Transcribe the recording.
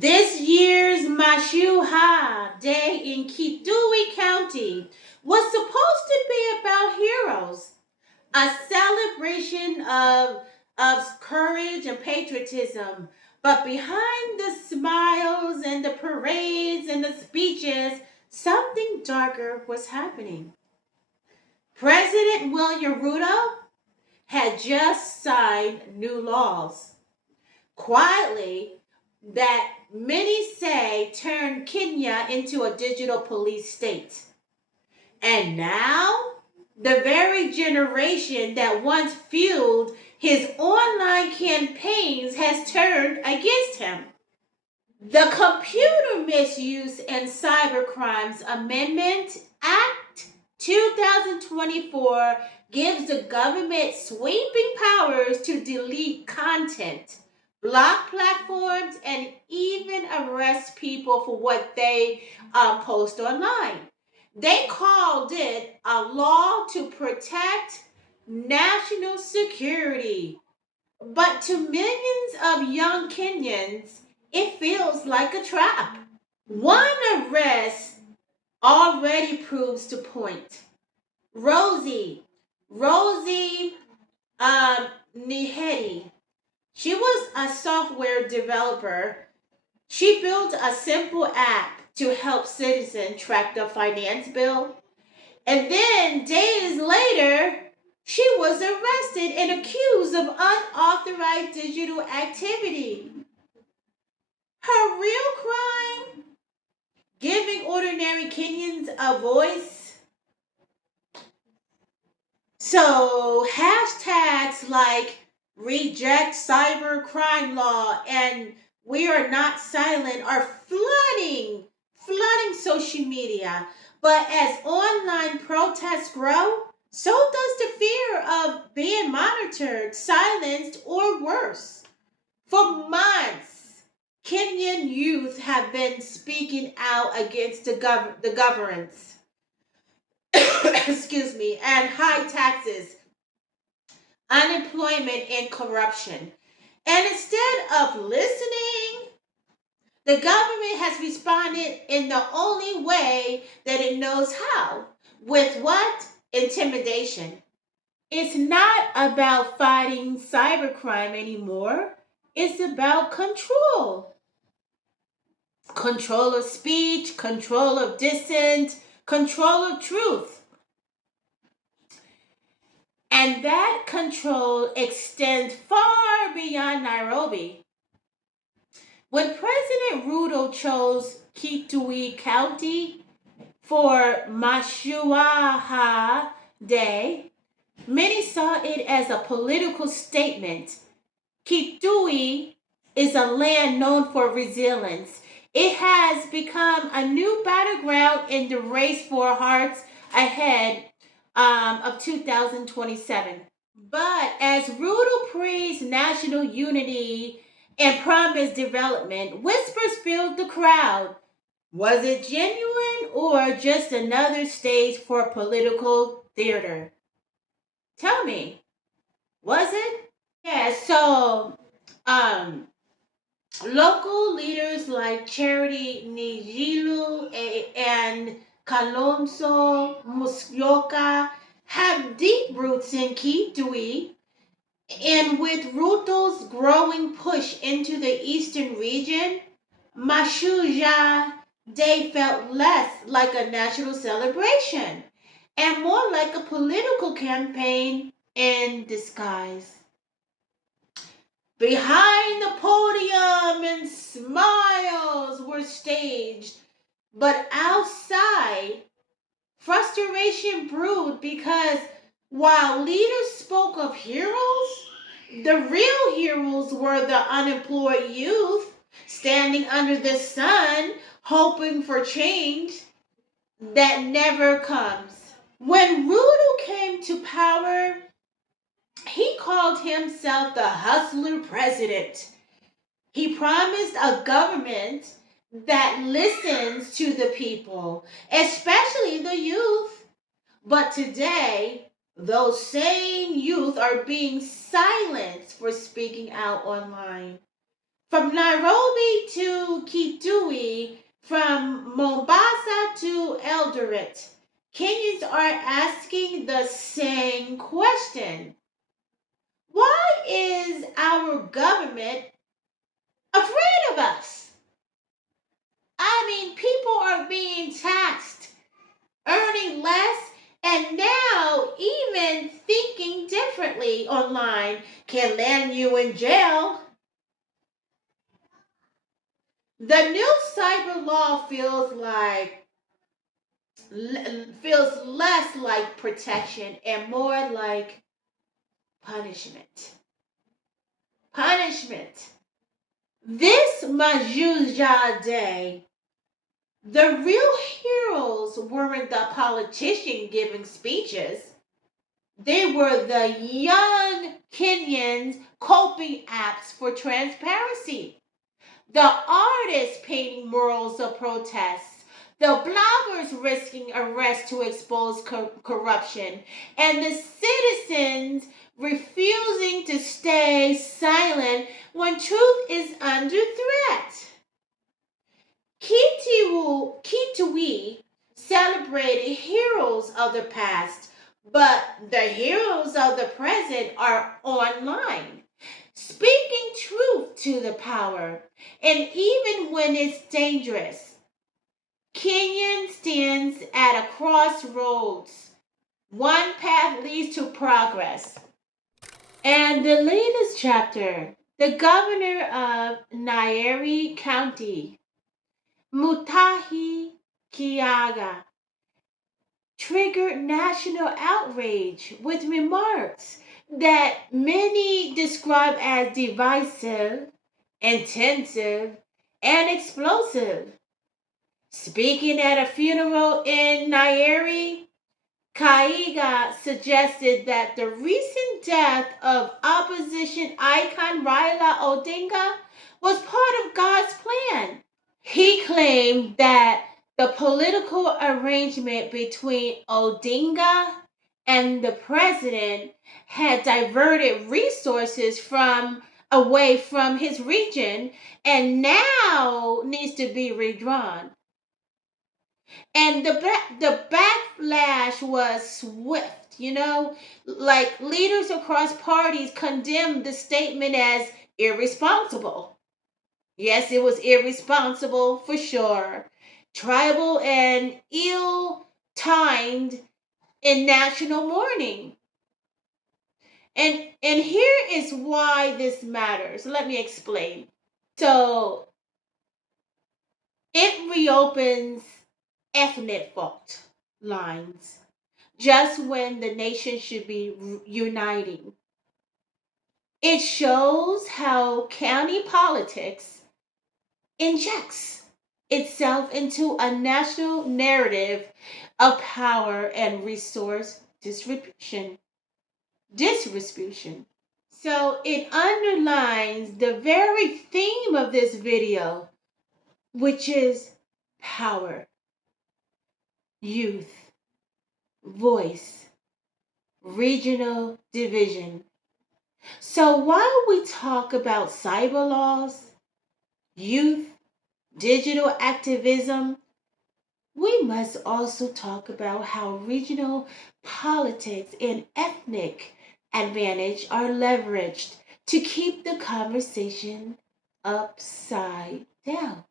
This year's Mashuha Day in Kitui County was supposed to be about heroes, a celebration of courage and patriotism. But behind the smiles and the parades and the speeches, something darker was happening. President William Ruto had just signed new laws quietly that many say turned Kenya into a digital police state. And now, the very generation that once fueled his online campaigns has turned against him. The Computer Misuse and Cybercrimes Amendment Act 2024 gives the government sweeping powers to delete content, block platforms, and even arrest people for what they post online. They called it a law to protect national security. But to millions of young Kenyans, it feels like a trap. One arrest already proves the point. Rosie Nihedi, she was a software developer. She built a simple app to help citizens track their finance bill. And then days later, she was arrested and accused of unauthorized digital activity. Her real crime? Giving ordinary Kenyans a voice. So, hashtags like reject cybercrime law and we are not silent are flooding social media. But as online protests grow, so does the fear of being monitored, silenced, or worse. For months, Kenyan youth have been speaking out against the governance, excuse me, and high taxes, unemployment, and corruption. And instead of listening, the government has responded in the only way that it knows how. With what? Intimidation. It's not about fighting cybercrime anymore. It's about control. Control of speech, control of dissent, control of truth. And that control extends far beyond Nairobi. When President Ruto chose Kitui County for Mashuaha Day, many saw it as a political statement. Kitui is a land known for resilience. It has become a new battleground in the race for hearts ahead of 2027. But as Ruto praised national unity and promised development, whispers filled the crowd. Was it genuine or just another stage for political theater? Tell me, was it? Yeah, so um, local leaders like Charity Nijilu and Kalonzo Musyoka have deep roots in Kitui, and with Ruto's growing push into the eastern region, Mashuja Day felt less like a national celebration and more like a political campaign in disguise. Behind the podium and smiles were staged, but outside, frustration brewed because while leaders spoke of heroes, the real heroes were the unemployed youth standing under the sun hoping for change that never comes. When Ruto came to power, he called himself the hustler president. He promised a government that listens to the people, especially the youth. But today, those same youth are being silenced for speaking out online. From Nairobi to Kitui, from Mombasa to Eldoret, Kenyans are asking the same question. Why is our government afraid of us? I mean, people are being taxed, earning less, and now even thinking differently online can land you in jail. The new cyber law feels less like protection and more like punishment. Punishment. This Majuja Day, the real heroes weren't the politician giving speeches. They were the young Kenyans coping apps for transparency, the artists painting murals of protests, the bloggers risking arrest to expose corruption, and the citizens refusing to stay silent when truth is under threat. Kitui celebrated heroes of the past, but the heroes of the present are online, speaking truth to the power. And even when it's dangerous, Kenyan stands at a crossroads. One path leads to progress. And the latest chapter, the governor of Nyeri County, Mutahi Kiaga, triggered national outrage with remarks that many describe as divisive, intensive, and explosive. Speaking at a funeral in Nyeri, Kaiga suggested that the recent death of opposition icon Raila Odinga was part of God's plan. He claimed that the political arrangement between Odinga and the president had diverted resources from away from his region and now needs to be redrawn. And the backlash was swift, like leaders across parties condemned the statement as irresponsible. Yes, it was irresponsible for sure. Tribal and ill timed in national mourning. And here is why this matters. Let me explain. So it reopens ethnic fault lines just when the nation should be uniting. It shows how county politics injects itself into a national narrative of power and resource distribution. Disrespect. So it underlines the very theme of this video, which is power, youth, voice, regional division. So while we talk about cyber laws, youth, digital activism, we must also talk about how regional politics and ethnic advantage are leveraged to keep the conversation upside down.